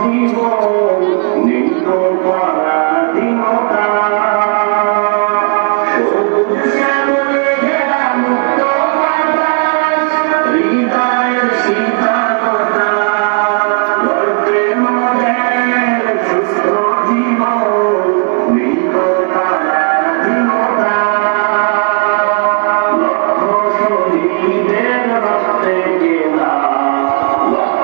জীবন